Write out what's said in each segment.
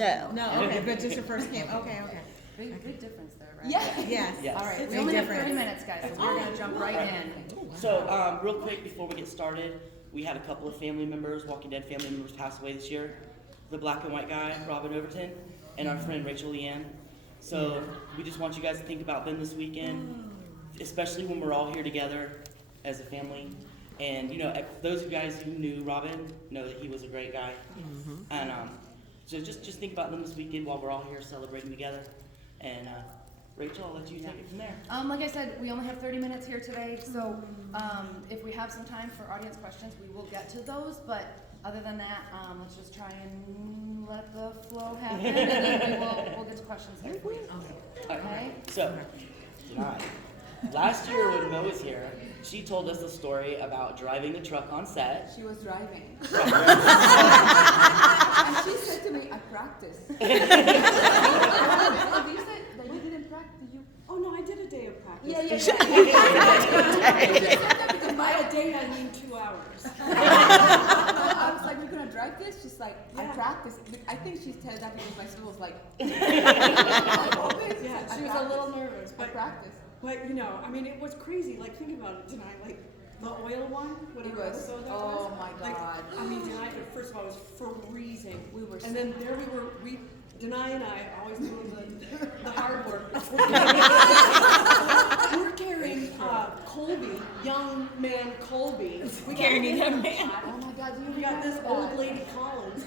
No, okay, but just your first game. Okay. Big difference there, right? Yeah. Yes. All right, Big we only have difference. 30 minutes, guys, so we're gonna jump right in. So, real quick before we get started, we had a couple of family members, Walking Dead family members, pass away this year. The black and white guy, Robin, and our friend Rachael and Sherrandy. So we just want you guys to think about them this weekend, especially when we're all here together as a family. And those of you guys who knew Robin know that he was a great guy. And so just think about them this weekend while we're all here celebrating together. And Rachel, I'll let you take it from there. Like I said, we only have 30 minutes here today, so if we have some time for audience questions, we will get to those. But other than that, let's just try and let the flow happen, and then we'll get to questions here for you. Okay. So, tonight, last year when Mo was here, she told us a story about driving the truck on set. She was driving. And she said to me, I practiced. You said that you didn't practice. Oh no, I did a day of practice. Yeah. And by a day I mean 2 hours. I was like, we're gonna drive this? She's like, I practiced. I think she said that because my son was like, Yeah, she was a little nervous, I but practiced. I mean, it was crazy. Like, think about it tonight. Like, the oil one, whatever episode that was. Oh my God. I mean, tonight, first of all, it was freezing. We were and then there we were, Danay and I, always doing the hard work. We're carrying Colby, young man Colby. We Carrying him, man. Oh my God, We got this old lady Collins.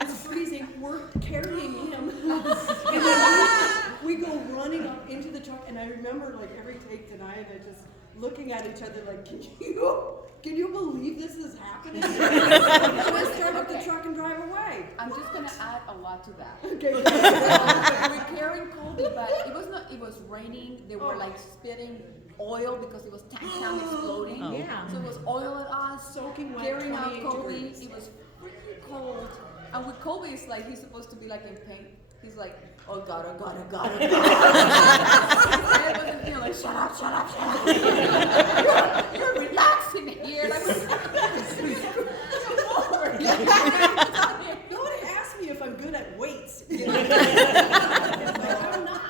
It's freezing. We're carrying him. And then we go running up into the truck, and I remember like every take tonight, and just looking at each other like, can you believe this is happening? Let's start up the truck and drive away. I'm just gonna add a lot to that. Okay. We're carrying Colby, but it was raining. They were like spitting oil because it was tank exploding. Oh. Yeah. So it was oil at us, Soaking wet, carrying out 28 Colby. degrees. It was freaking cold. And with Colby, it's like he's supposed to be like in pain. He's like, oh God. His head wasn't feeling like, shut up. You're relaxing here. Like, Nobody asked me if I'm good at weights. I'm not.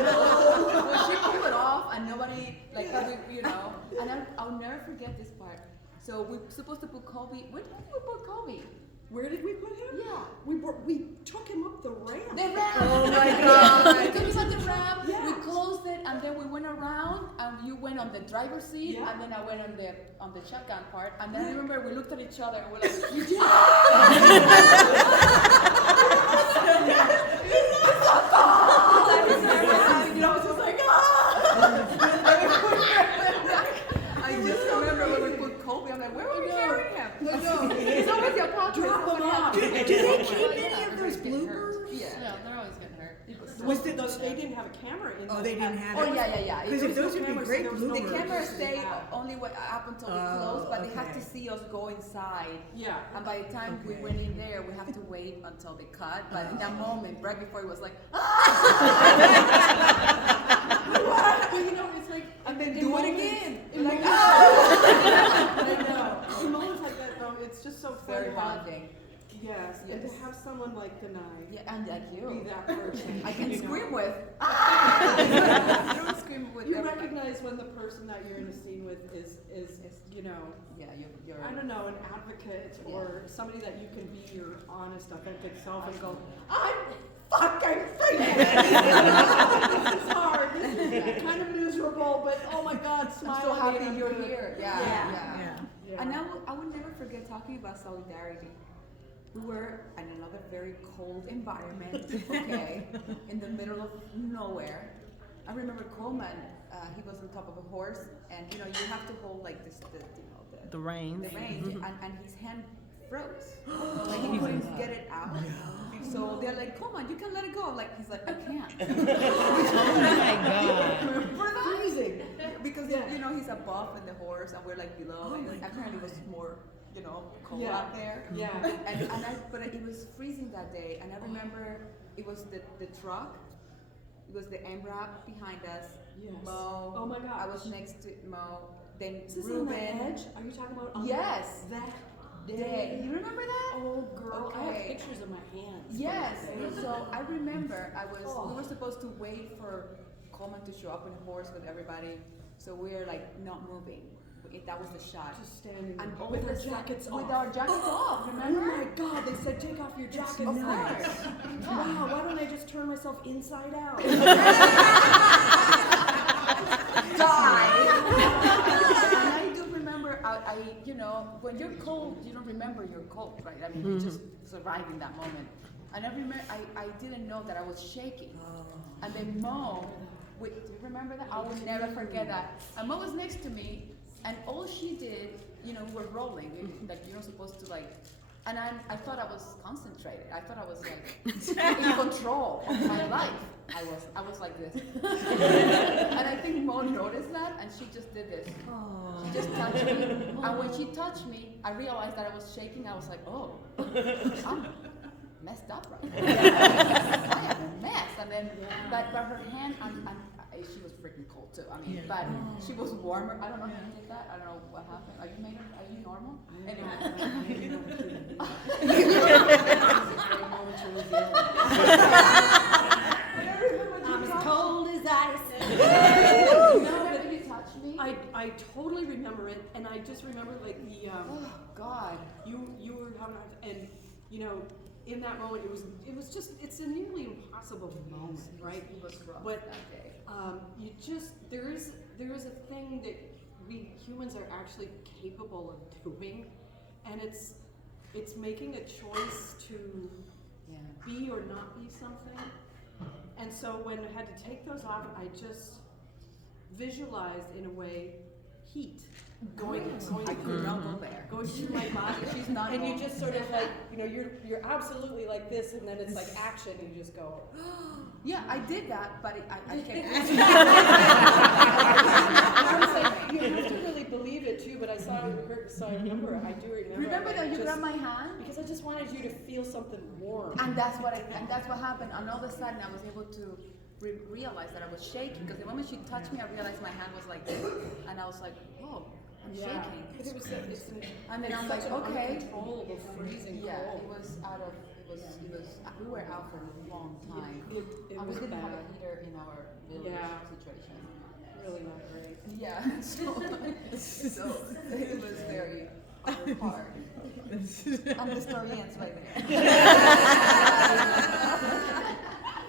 Well, she pulled it off, and nobody, like, and I'll never forget this part. So we're supposed to put Colby. Where did we put Colby? Where did we put him? Yeah. We took him up the ramp. The ramp. Oh my God. We took him on the ramp. Yes. We closed it, and then we went around, and you went on the driver's seat, Yeah. and then I went on the shotgun part, and then I remember we looked at each other, and we're like, You did. It's just like, I just remember when we put Colby, I'm like, where were we carrying him? No. It's always the apocalypse. Drop him off. Do they keep any of those Everybody's getting hurt. bloopers? Yeah. Yeah, they're always getting hurt. They didn't have a camera in Oh, the- they didn't have Oh it? yeah. Because if those would be great There was no The bloopers. camera emergency stayed out. only up until we closed, but they have to okay. see us go inside. Yeah. And by the time we Okay. went in there, we have to wait until they cut. But in that moment, right before, it was like, But it's like, and then in do it moments- again. in Like, moments- I know. In moments like that, though, it's just so very fun. bonding. Yes, and Yes. to have someone like Danay Yeah, and like be you, that person. I can you know. scream with. You don't scream with. You everybody. recognize when the person that you're in a scene with is Yeah, you're. I don't know, an advocate or somebody that you can be your honest, authentic self and go, I'm fucking freaking. This is hard. This is kind of miserable, but oh my God, smile. I'm so at me, happy I'm you're good. here. Yeah. Yeah. And I will never forget talking about solidarity. We were in another very cold environment, okay, in the middle of nowhere. I remember Coleman, he was on top of a horse, and you have to hold like this, The reins. the range, and his hand froze. Like he couldn't get it out. So they're like, Coleman, you can let it go. Like he's like, I can't. Oh my God. We're freezing. Because Yeah. he's above in the horse, and we're like below, and apparently it was more cold Yeah. out there. Yeah. But it was freezing that day, and I remember it was the truck, it was the MRAP behind us, Yes. Mo. Oh my gosh. I was next to Mo. Then Is this on Ruben. that edge? Are you talking about on Yes. that Day. You remember that? Oh, girl, I have Okay. pictures of my hands. Yes. So I remember we were supposed to wait for Coleman to show up on a horse with everybody. So we're like not moving. That was the shot. Just standing And there over with our the jackets off. With our jackets off, remember? Oh my God, they said take off your jackets. Of course. Wow, why don't I just turn myself inside out? Die. And I do remember, I when you're cold, you don't remember you're cold, right? I mean, you just survive in that moment. And I remember, I didn't know that I was shaking. And then Mo, do you remember that? I will never forget that. And Mo was next to me, and all she did, we were rolling, like you're not supposed to and I thought I was concentrated. I thought I was in control of my life. I was like this. And I think Mo noticed that, and she just did this. She just touched me. And when she touched me, I realized that I was shaking. I was like, oh, I'm messed up right now. I am a mess. And then, but her hand, she was freaking cold too. I mean, but she was warmer. I don't know how you did that. I don't know what happened. Are you normal? I'm as cold as ice. Did you touch me? I totally remember it, and I just remember the Oh God. you were having and in that moment it was just it's a nearly impossible moment, right? It was rough But that day. there is a thing that we humans are actually capable of doing, and it's making a choice to be or not be something. And so when I had to take those off, I just visualized in a way heat going I could not go there. going through my body. She's not And you normal. just sort of you're absolutely like this, and then it's like action, and you just go. Yeah, I did that, but I can't. I was like, you have to really believe it too, but I remember. I do remember. Remember that you just, grabbed my hand? because I just wanted you to feel something warm. And that's what happened. And all of a sudden, I was able to realize that I was shaking, because the moment she touched me, I realized my hand was like this, and I was like, whoa, I'm shaking. But it was And then I'm such like, an okay. uncontrollable freezing Yeah, cold. it was. We were out for a long time. It And was we didn't have bad. a heater in our village situation. Really not great. Yeah, so it was very hard. And the story ends right there.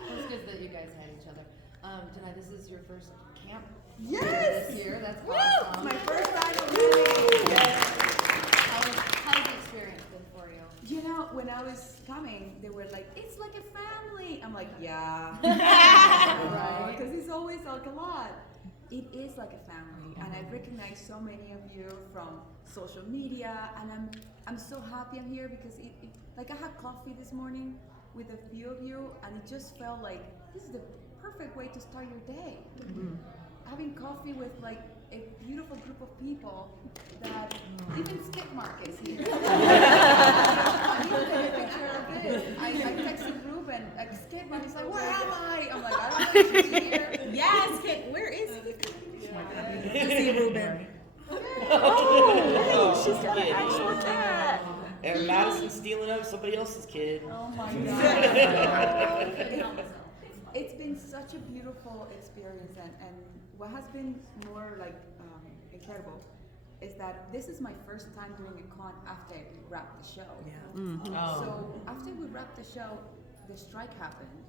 It's good that you guys had each other. Danay, this is your first camp Yes! this year. That's Woo! awesome. My first time already. How's the experience been for you? When I was coming, they were like, it's like a family. I'm like, yeah. Right. Because it's always like a lot. It is like a family, and I recognize so many of you from social media, and I'm so happy I'm here, because I had coffee this morning with a few of you, and it just felt like this is the perfect way to start your day. Having coffee with a beautiful group of people that even Skip Mark is here. He took a picture of this. I texted Ruben, Skip Mark, he's like, where am I? I'm like, I don't know if he's here. Yes, Kate, where is he? Yeah. See Ruben. Oh, She's got an actual cat. Aaron Madison stealing up somebody else's kid. Oh my God. It's been such a beautiful experience, and what has been more incredible is that this is my first time doing a con after I wrapped the show. Yeah. So after we wrapped the show, the strike happened.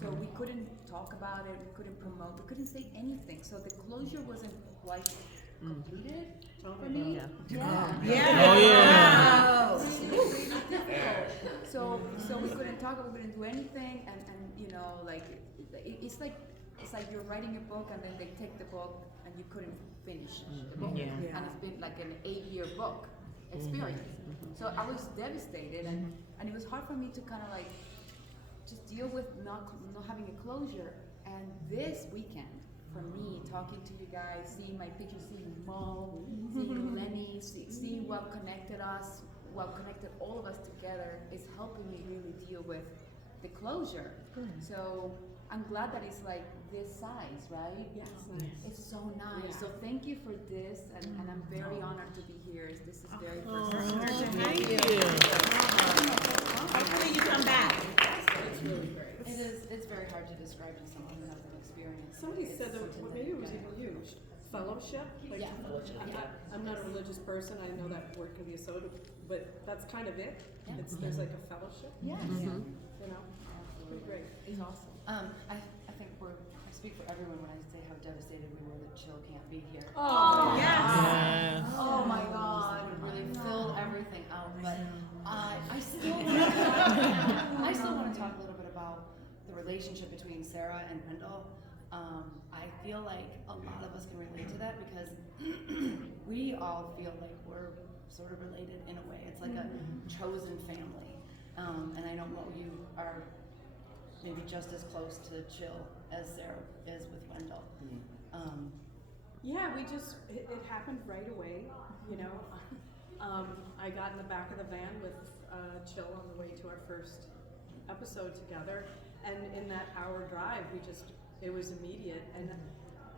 So we couldn't talk about it, we couldn't promote, we couldn't say anything. So the closure wasn't quite completed for me. Yeah. Oh, yeah. Really difficult. So we couldn't talk, we couldn't do anything, and it's like you're writing a book, and then they take the book and you couldn't finish the book. Yeah. And it's been like an 8-year book experience. So I was devastated, and it was hard for me to kind of just deal with not having a closure. And this weekend, for me, talking to you guys, seeing my pictures, seeing Mo, seeing Lenny, seeing what connected us, what connected all of us together, is helping me really deal with the closure. So I'm glad that it's like this size, right? Yes, nice. It's so nice. Yeah. So thank you for this, and I'm very honored to be here. This is very Oh, personal. thank you. Hopefully you come back. It's really great. It's very hard to describe to someone who hasn't experienced. Somebody It's said that, something well, that maybe it was you even you, fellowship? Like, Yeah. I'm not a religious person, I know that word can be associated, but that's kind of it. Yeah. There's like a fellowship, Yes. you know? Pretty great. It's awesome. I think I speak for everyone when I say how devastated we were that Chill can't be here. Oh, Yes. Oh my God. It really filled everything out, but I still want to talk a little bit about the relationship between Sarah and Wendell. I feel like a lot of us can relate to that because we all feel like we're sort of related in a way. It's like a chosen family. And I know you are maybe just as close to Chill as Sarah is with Wendell. Yeah, it happened right away, you know. I got in the back of the van with Chill on the way to our first episode together, and in that hour drive, it was immediate. And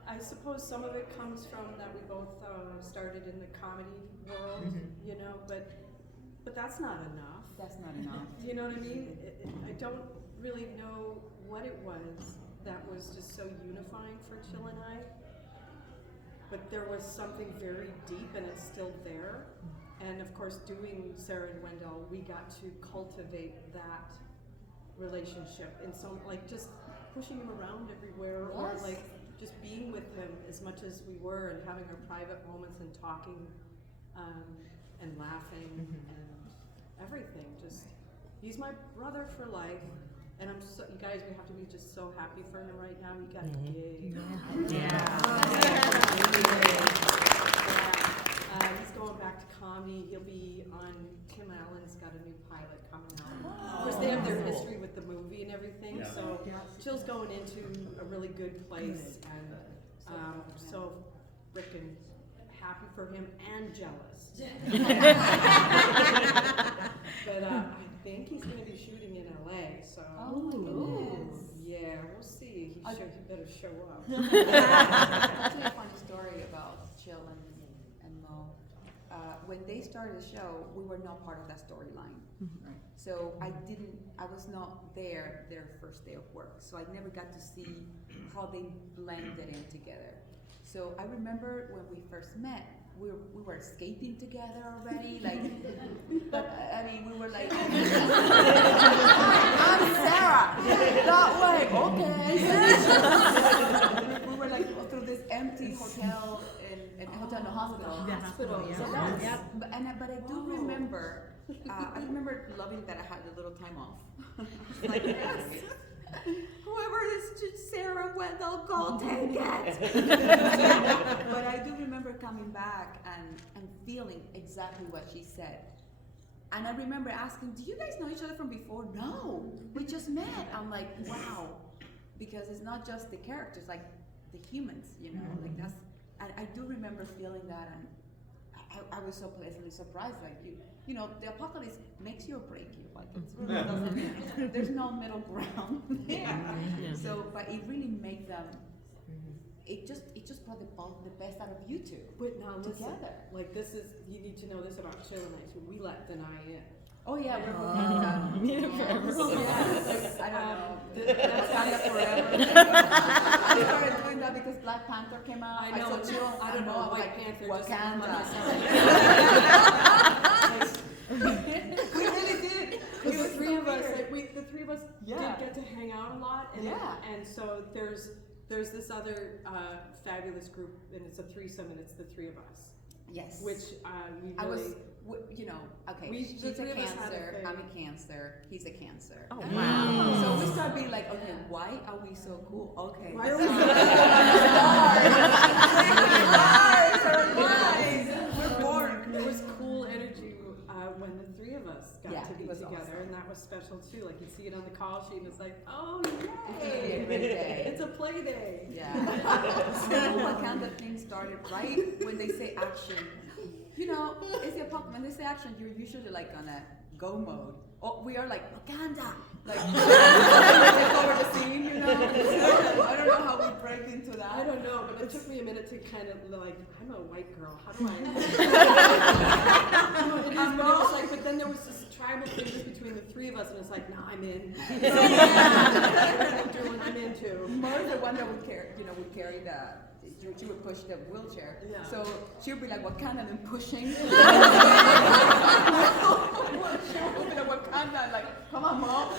I suppose some of it comes from that we both started in the comedy world, you know, but that's not enough. That's not enough. You know what I mean? I don't really know what it was that was just so unifying for Chill and I. But there was something very deep, and it's still there. And of course, doing Sarah and Wendell, we got to cultivate that relationship in some, like, just pushing him around everywhere, or Yes. like just being with him as much as we were, and having our private moments and talking and laughing and everything. Just, he's my brother for life. And I'm so, you guys, we have to be just so happy for him right now. He got engaged. He's going back to comedy. He'll be on, Tim Allen's got a new pilot coming out. Of course, they have their history with the movie and everything, so Chill's going into a really good place, and so frickin' happy for him and jealous. But I think he's going to be shooting in LA, so. Oh my goodness. Yeah, we'll see. He better show up. I'll tell you a funny story about Chill and Mo. When they started the show, we were not part of that storyline. Right. So I was not there their first day of work. So I never got to see how they blended in together. So I remember when we first met, we were skating together already, like, but I mean, we were like, I'm Sarah, that way, okay. We were like through this empty hotel in hotel, no, hospital. The hospital, yeah. So that was, but I do remember, I remember loving that I had a little time off. Like, yes. Whoever is Sarah Wendell, go take it. But I do remember coming back and feeling exactly what she said. And I remember asking, do you guys know each other from before? No, we just met. I'm like, wow. Because it's not just the characters, like the humans, you know, like that's, I do remember feeling that, and I was so pleasantly surprised, like you know, the apocalypse makes you or break you, like it's really doesn't, there's no middle ground there. So, but it really made them, it just brought the best out of you two. But now listen, together. like this is, you need to know this about Chill and I too. We let Danay in. Oh yeah, we're Wakanda. I don't know. Wakanda forever. I started doing that because Black Panther came out. I know. saw Chill, I don't know. I was White like, Panther. Wakanda. We really did. The three of us, like the three of us Yeah. did get to hang out a lot, and Yeah. and so there's this other fabulous group, and it's a threesome, and it's the three of us, Yes. which we I was, really. you know, okay, We- she's the a three of us had a Cancer, thing. I'm a Cancer, he's a Cancer. Oh, wow. So we start being like, okay, why are we so cool? Okay. Why are we We're born. There was cool energy when the three of us got Yeah, to be it was together, awesome. and that was special too. Like you see it on the call sheet, and it's like, oh It's gonna be a yay! great day. It's a play day. Yeah. The whole Wakanda thing started right when they say action. You know, it's the apocalypse. When they say action, you're usually like on a go mode. Oh, we are like Wakanda, like take over the scene, you know. that? I don't know, but it took me a minute to kind of like, I'm a white girl. How do I? You know, it is, but it was like, but then there was this tribal thing just between the three of us, and it's like, nah, I'm in. I'm in too. Mara's the one that would carry, she would push the wheelchair. Yeah. So she would be like Wakanda and pushing. She would be like Wakanda, like, come on, mom.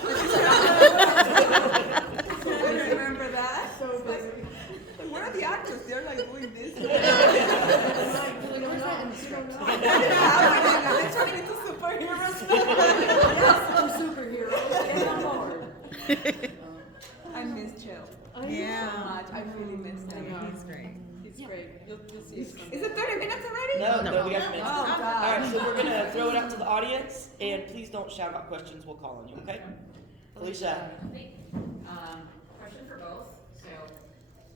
So I remember that. So busy. Like, where are the actors? They're like doing this. I'm like, really don't know. You don't know. They're turning into superheroes. Yes, I'm superheroes. Get on board. I miss Chill so much. I really miss him. He's great. He's great. You'll see us someday. Is it 30 minutes already? No, we got minutes. Oh, All God. right, so we're gonna throw it out to the audience, and please don't shout out questions. We'll call on you, okay? Felicia. Question for both. So,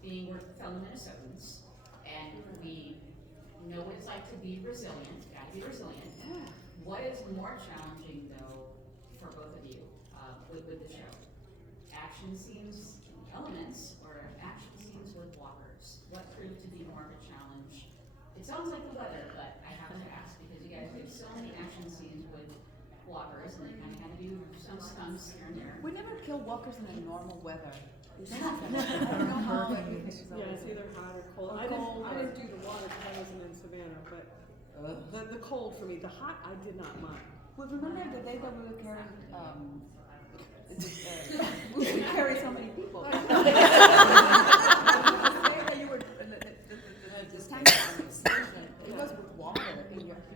being we're fellow Minnesotans, and we know what it's like to be resilient, gotta be resilient. What is more challenging, though, for both of you, with the show? Action scenes, elements, or action scenes with walkers? What proved to be more of a challenge? It sounds like the weather, but I have to ask, because you guys did so many action scenes with walkers, and you kind of had to do some stunts here and there. We never kill walkers in the normal weather. I don't know how it is. Yeah, it's either hot or cold. Or I cold didn't do the water because I wasn't in Savannah, but the cold for me. The hot I did not mind. Well, remember the day that we were carrying, we would carry so many people. The day that you were, the time explosion, it was with water.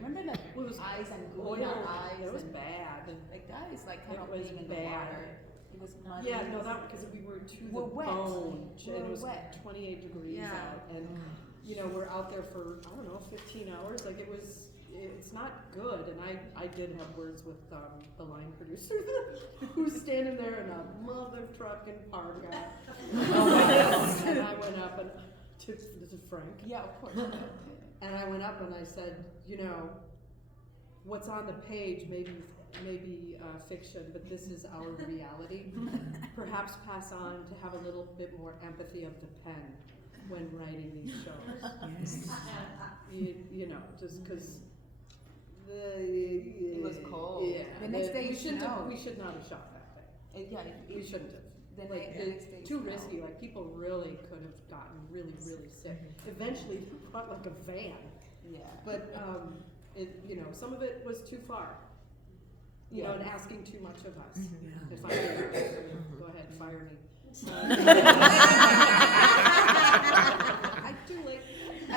Remember like It was eyes and oil. goo in our eyes? It was and, bad. like that is like kind It of was being in the bad. water. It was muddy. Yeah, no, that because we were to the We're wet. bone. We're And it was wet. 28 degrees Yeah. out, and we're out there for 15 hours. Like it's not good. And I did have words with the line producer who's standing there in a mother trucking parka. And I went up and this is Frank. Yeah, of course. And I went up and I said, what's on the page may be fiction, but this is our reality. Perhaps pass on to have a little bit more empathy of the pen when writing these shows. Just because It was cold. Yeah. The next day we you shouldn't have. snowed. We should not have shot that thing. We shouldn't have. The Like, next day too snowed. risky. Like people really could have gotten really, really sick. Eventually, they brought like a van, Yeah. but some of it was too far. And asking too much of us. If I may, go ahead, fire me. I do like. I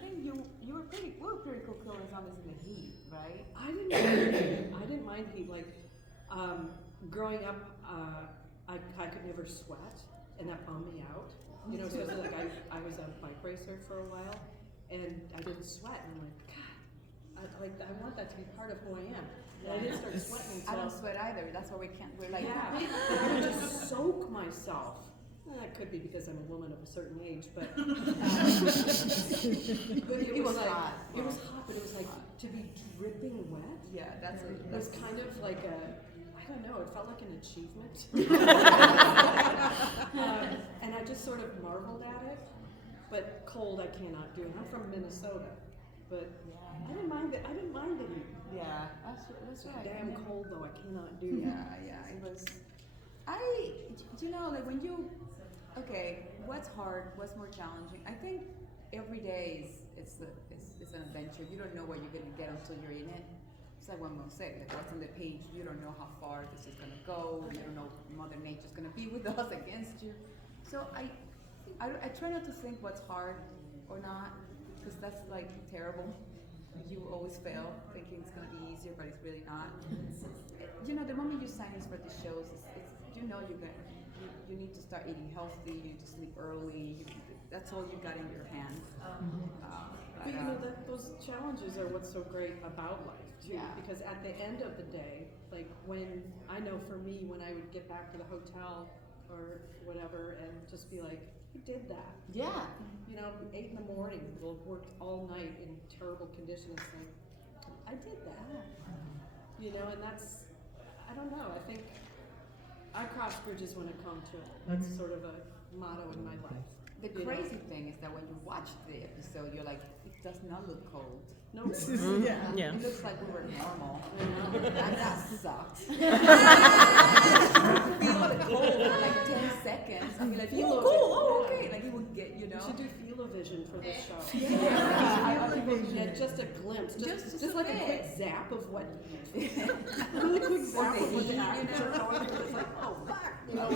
think you were pretty cool killers on this in the heat, right? I didn't mind heat. Like, growing up, I could never sweat, and that bummed me out. So it's like I was a bike racer for a while, and I didn't sweat, and I'm like, God, I want that to be part of who I am. And I didn't start sweating. I don't sweat either. That's why we're like, Yeah, and I would just soak myself. That could be because I'm a woman of a certain age, but it was like hot. it was hot, but it was like to be dripping wet. Yeah, that's It was kind of like I don't know, it felt like an achievement. And I just sort of marveled at it. But cold I cannot do. And I'm from Minnesota, but I didn't mind it. I didn't mind the heat. Yeah, that's right. Damn cold though, I cannot do. Yeah, it was. Like when you, what's hard, what's more challenging? I think every day it's an adventure. You don't know where you're gonna get until you're in it. It's like one will say, like what's on the page, you don't know how far this is gonna go. You don't know if Mother Nature's gonna be with us against you. So I try not to think what's hard or not, because that's like terrible. You always fail thinking it's gonna be easier, but it's really not. The moment you sign this for the shows, you need to start eating healthy. You need to sleep early. That's all you got in your hands. But those challenges are what's so great about life too. Yeah. Because at the end of the day, like when I know for me, when I would get back to the hotel or whatever, and just be like, I did that. Yeah. 8 in the morning, we'll work all night in terrible conditions. Like, I did that. And that's, I don't know. I think I cross bridges when it comes to it. That's sort of a motto in my life. The crazy thing is that when you watch the episode, you're like, it does not look cold. No. Yeah. It looks like we were normal. And that sucks. Feel the cold for like 10 seconds. And be like, oh, cool, oh, okay. Like it would get, you know. We should do feel-o-vision for this show. Yeah. Just a glimpse, just a like a bit. quick zap of what, really quick zap of what the actors are going through. It's like, oh, fuck. You know,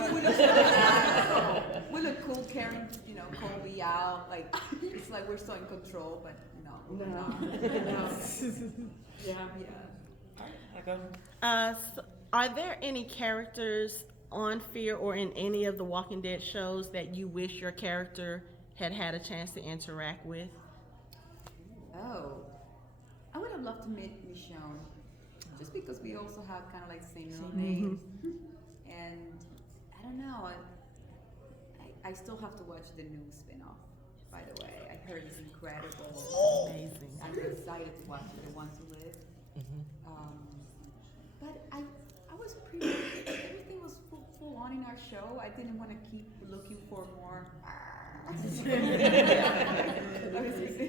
We look cool carrying, you know, Colby out. Like, it's like we're so in control, but no, we're not. Yeah. I go. Are there any characters on Fear or in any of the Walking Dead shows that you wish your character had a chance to interact with? Oh, I would have loved to meet Michonne, just because we also have kind of like similar names, and I don't know. I still have to watch the new spin-off. By the way, I heard it's incredible. Amazing. I'm excited to watch it. The Ones Who Live. But I was pretty. Everything was full on in our show. I didn't want to keep looking for more.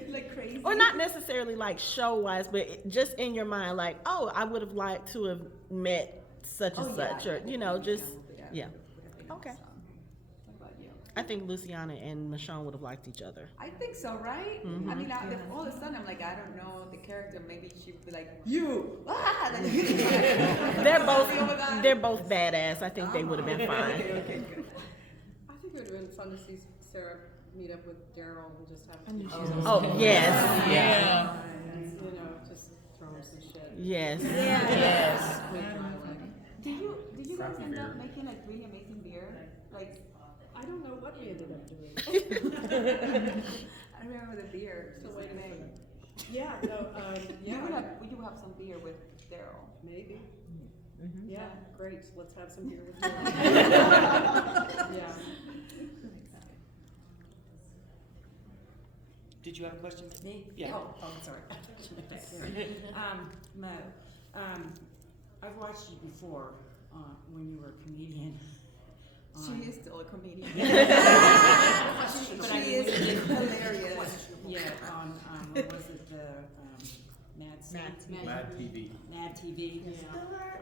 Like crazy. Or not necessarily like show-wise, but just in your mind, like, oh, I would have liked to have met such and such, or, you know, just, yeah. Okay. What about you? I think Luciana and Michonne would have liked each other. I think so, right? I mean, all of a sudden, I'm like, I don't know the character. Maybe she would be like, you. Ah! Like, They're both badass. I think they would have been fine. Okay, good. I think it would have been fun to see Sarah meet up with Daryl and just have Oh, yes. Yeah. you know, just throw him some shit. Yes. Yes. With dry leg. Did you guys end up making like really amazing beer? Like, I don't know what we ended up doing. I remember the beer. Still just waiting like, for them. Yeah, no, You would have some beer with Daryl. maybe. Yeah, great. Let's have some beer with you. Yeah. Did you have a question? Me? Yeah. Oh, I'm sorry. Mo, I've watched you before when you were a comedian. She is still a comedian. But She is hilarious. Yeah, on what was it, the Mad TV.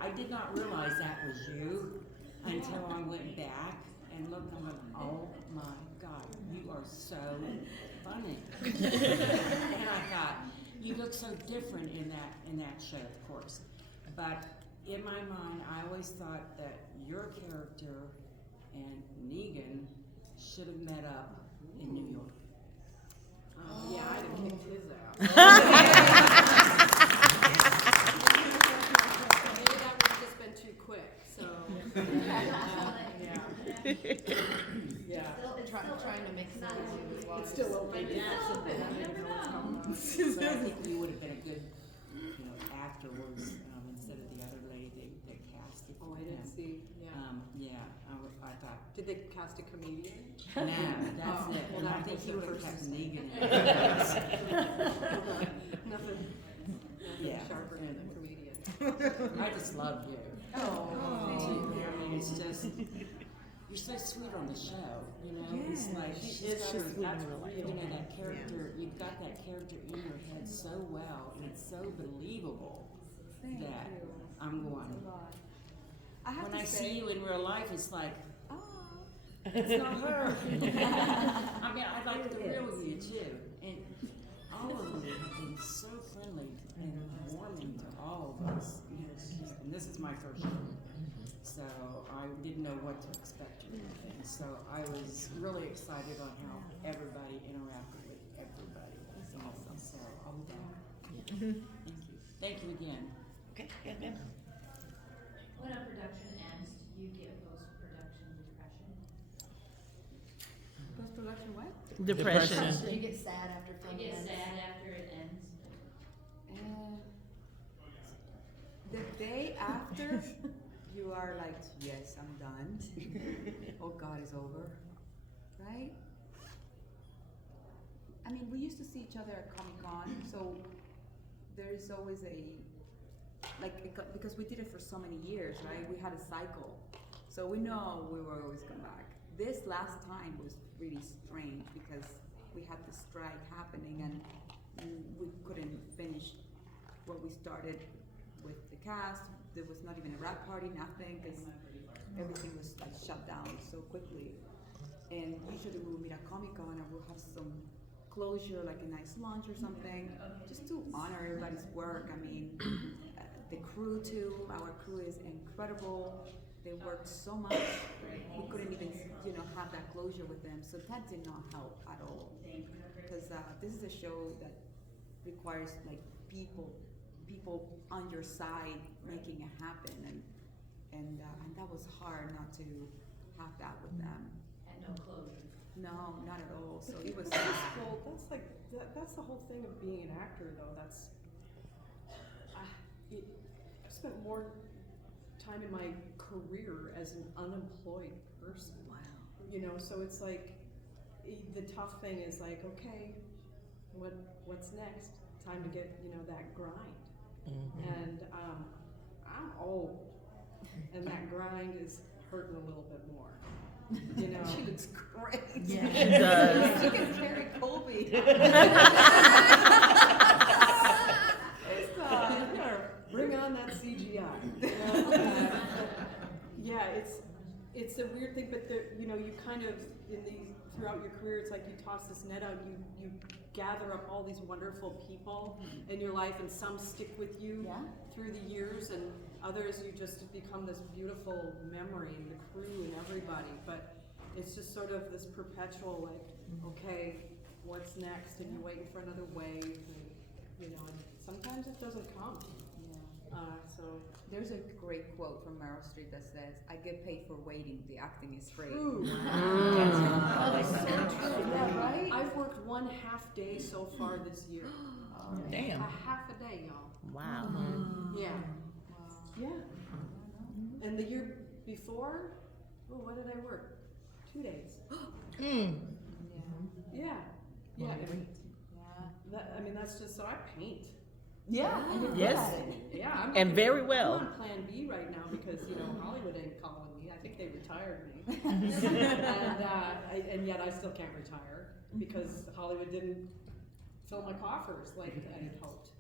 I did not realize that was you until I went back and looked and went, oh my God, you are so funny. And I thought, you look so different in that show, of course. But in my mind, I always thought that your character and Negan should have met up in New York. Yeah, I'd have kicked his ass. Maybe that would have just been too quick, so. Yeah. Trying to make sense as well. It's still open. So I think you would have been a good, afterwards, instead of the other lady they casted. Oh, I didn't see, I thought, Did they cast a comedian? no, that's it. well, And I that think was he the would have first kept mistake. Negan in Nothing Yeah. sharper than a comedian. I just love you. Oh. Too. I mean, it's just, you're so sweet on the show, It's like, she's got her, that character, you've got that character in your head so well, and it's so believable that I'm going. I have When to I say, see you in real life, it's like, oh. it's not her. I mean, I like the real you too, and all of you have been so friendly and warming to all of us. And this is my first show, so I didn't know what to expect or anything. So I was really excited on how everybody interacted with everybody. That's awesome. So all of that. Thank you. Thank you again. Okay, yeah, ma'am. When a production ends, do you get post-production depression? Post-production what? Depression. Do you get sad after You filming? get sad after it ends? The day after, you are like, yes, I'm done. Oh God, it's over, right? I mean, we used to see each other at Comic-Con, so there is always because we did it for so many years, right? We had a cycle, so we know we will always come back. This last time was really strange because we had the strike happening and we couldn't finish what we started with the cast. There was not even a wrap party, nothing, because everything was like shut down so quickly. And usually we will meet at Comic-Con and we'll have some closure, like a nice lunch or something, just to honor everybody's work. I mean, the crew too, our crew is incredible. They worked so much. We couldn't even, have that closure with them. So that did not help at all. Because this is a show that requires like people on your side making it happen, and that was hard not to have that with them. And no closure. No, not at all. So it was. Well, that's the whole thing of being an actor, though. I've spent more time in my career as an unemployed person. Wow. So it's like the tough thing is like, okay, what's next? Time to get that grind. And I'm old, and that grind is hurting a little bit more. She looks great. Yeah, she does. She can carry Colby. Bring on that CGI. Yeah, it's a weird thing, but you kind of throughout your career, it's like you toss this net out, you gather up all these wonderful people in your life, and some stick with you through the years, and others you just become this beautiful memory, and the crew and everybody. But it's just sort of this perpetual okay, what's next? And you're waiting for another wave, and sometimes it doesn't come. So there's a great quote from Meryl Streep that says, "I get paid for waiting. The acting is free." true. That's so true. Is that right? I've worked 1/2 day so far this year. Damn. A half a day, y'all. Wow. Yeah. Yeah. And the year before, what did I work? 2 days. Yeah. Yeah. That's just so I paint. Yeah. And you're good Yes. at it. Yeah. And very well. I'm on Plan B right now because Hollywood ain't calling me. I think they retired me. And yet I still can't retire because Hollywood didn't fill my coffers like I had hoped.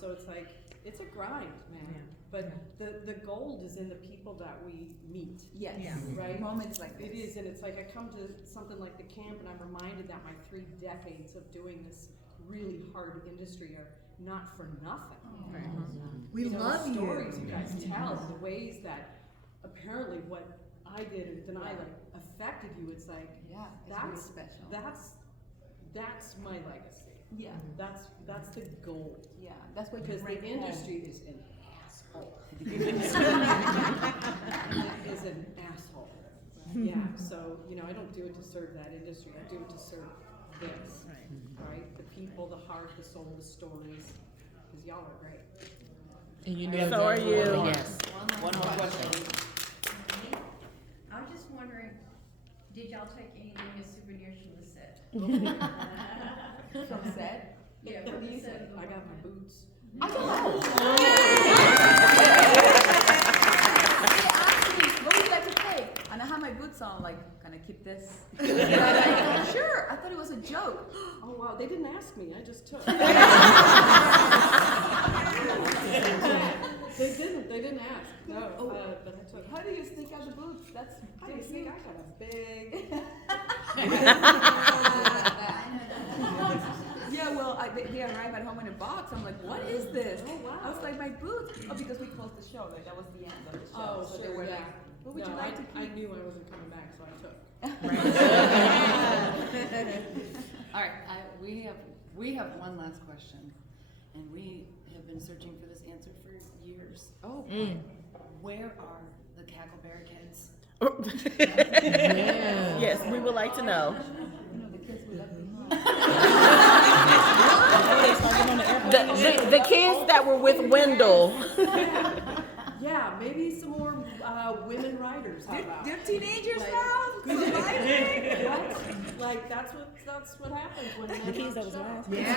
So it's like it's a grind, man. Yeah. But the gold is in the people that we meet. Yes. Yeah. Right? Moments like this. It is, and it's like I come to something like the camp, and I'm reminded that my 3 decades of doing this really hard industry are not for nothing. We The love stories you. you guys tell, and the ways that apparently what I did and Danay affected you. It's like Yeah, it's that's really special. that's my legacy. Yeah. That's the goal. Yeah, that's what you Because bring the home. industry is an asshole. Is an asshole. Yeah, so I don't do it to serve that industry. I do it to serve this. Right? The people, the heart, the soul, the stories. Because y'all are great. And so are you. Yes. One more question. I was just wondering, did y'all take anything as souvenirs from the set? From set. Yeah, What from do the you set. think? I got my boots. I got what would you like to take? And I have my boots on, like, can I keep this? And I'm like, sure. I thought it was a joke. Oh wow, they didn't ask me, I just took. They didn't ask. No, but I took. How do you sneak out the boots? That's How do you think I got a big? Yeah, well, they arrive at home in a box. I'm like, what is this? Oh, wow. I was like, my boots. Oh, because we closed the show. Like, that was the end of the show. Oh, so they sure, were yeah. like, what would No, you like to keep? I knew I wasn't coming back, so I took. All right, we have one last question, and we have been searching for this answer for years. Oh, Where are the Cackleberry kids? Yes, we would like to know. the kids we left behind. The kids that were with Wendell. Yeah, maybe some more women writers. How about? They're teenagers Like- now. What? Like that's what happens when men kids that was show. last. Yeah.